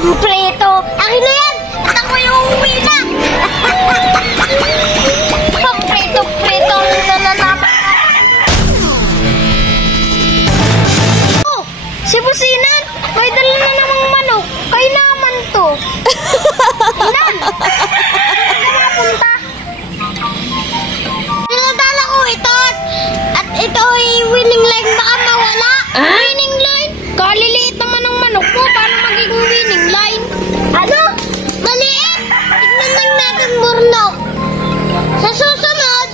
Pamprito! Akin na yan! At ako yung uwi na! Pamprito-prito na naman! Oh! Si Businan! May dala na namang manok! Kay naman to! Inan! Saan ka napunta? Pinadala ko ito! At ito ay winning line, baka mawala! Winning line? Kaliliit naman ang manok mo! Paano magiging winning line? Ano? Maliit! Tignan lang natin, Burnok! Sa susunod,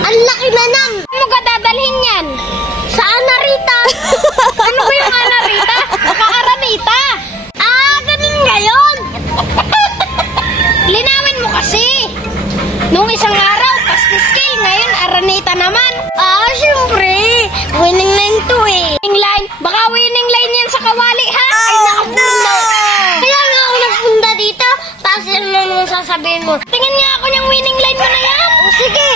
ang laki na nang! Ano ka dadalhin yan? Sa Anarita! Ano ba yung Anarita? Baka Aranita! Ah, ganun ngayon! Linawin mo kasi! Nung isang araw, pastis scale, ngayon Aranita naman! Ah, syempre! Winning line to eh! Winning line? Baka winning line yan sa kawali, ha? Ay, nakapuno! Kaya nga ako nagpunta dito, tapos yun naman sasabihin mo. Tingin nga ako niyang winning line mo na yan! O sige!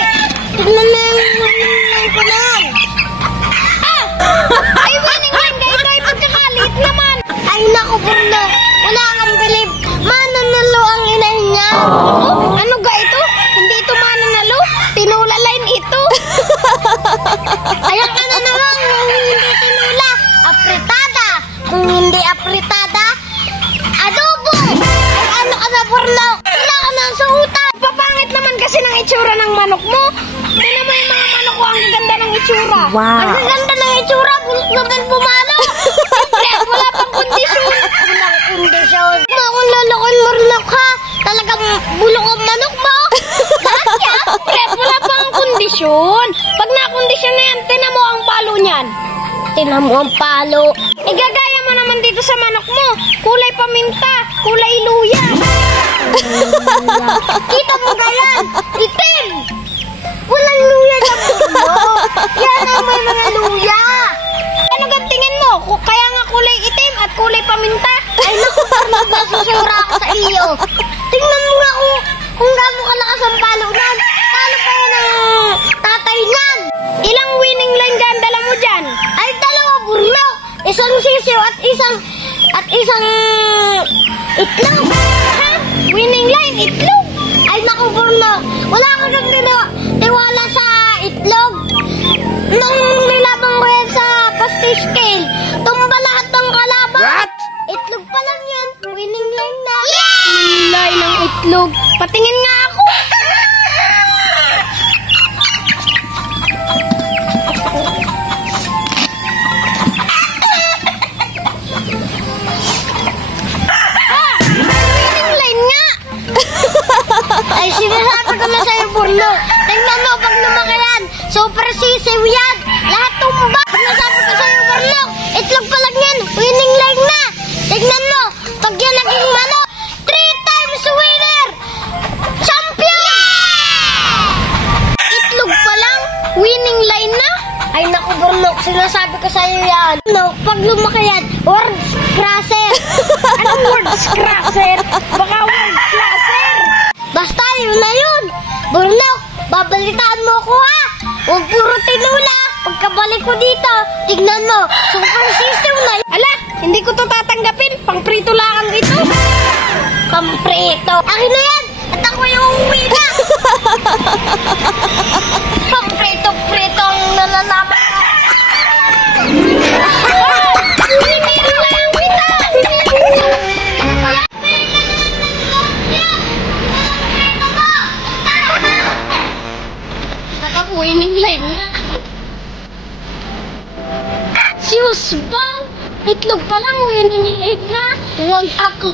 Tingnan na yung winning line ko na yan! Ah! Ay, winning line kayo tayo pagkakalit naman! Ay, naku, Bruno! Wala kang bilib! Mananalo ang inahin niya! Ano ga ito? Hindi ito mananalo? Tinula line ito! Ayan ka na naman! Kung hindi tinula, apritada! Kung hindi apritada, adobo! Ay, ano ka na, Bruno? Wala ka na sa utak! Papangit naman kasi ng itsura ng manok mo! Tignan mo yung mga manok ko, ang gaganda ng itsura! Wow! Ang gaganda ng itsura! Bulok naman pumalo! Siyempre, wala pang kondisyon! Walang kondisyon! Kung lolokoy Murnok ha! Talagang bulok ang manok mo! Lahat yan! Siyempre, wala pang kondisyon! Pag nakondisyon na yan, tinan mo ang palo niyan! Tinan mo ang palo! Igagaya mo naman dito sa manok mo! Kulay paminta! Kulay luya! Kita mo gayan! Itim! Walang luya na puno! Yan ang may mga luya! Ano gang tingin mo? Kaya nga kulay itim at kulay paminta? Ay naku, parang masusura ako sa iyo! Tingnan mo nga kung gano'n ka lakas ang palo nan! Talo pa yan ang tatay nan! Ilang winning line dyan dala mo dyan? Ay dalawa, Burnok! Isang sisiw at isang itlog! Ha? Winning line, itlog? Ay naku, Burnok! Wala ka kang tiwala sa itlog! Nung nilabang ko yan sa pastis scale, tumba lahat ng kalaban! What? Itlog pa lang yan! Winning line na! Winning line ng itlog! Patingin nga ako! Winning line nga! Ay, sinasabi ko na sa'yo, Burlo. Tingnan mo, pag lumaki yan, super sisiw yan. Lahat tumba. Pag nasabi ko sa'yo, Burlo, itlog pa lang yan. Winning line na. Tingnan mo, pag yan naging mano, 3 times winner! Champion! Itlog pa lang, winning line na. Ay, naku, Burlo, sinasabi ko sa'yo yan. No, pag lumaki yan, words crusher. Anong words crusher? Baka words crusher. Basta yun na yun! Burnok, babalitaan mo ako ha! Huwag puro tinula! Pagkabalik ko dito, tignan mo, super sisiw na yun! Ala, hindi ko to tatanggapin! Pangprito lang ito! Pamprito! Akin na yan! At ako yung uwi na! Pamprito-prito ang nalalaman ko! Hinihira lang kita! Winning line na. Siyos ba? Itlog pa lang, winning line na. Huwag ako.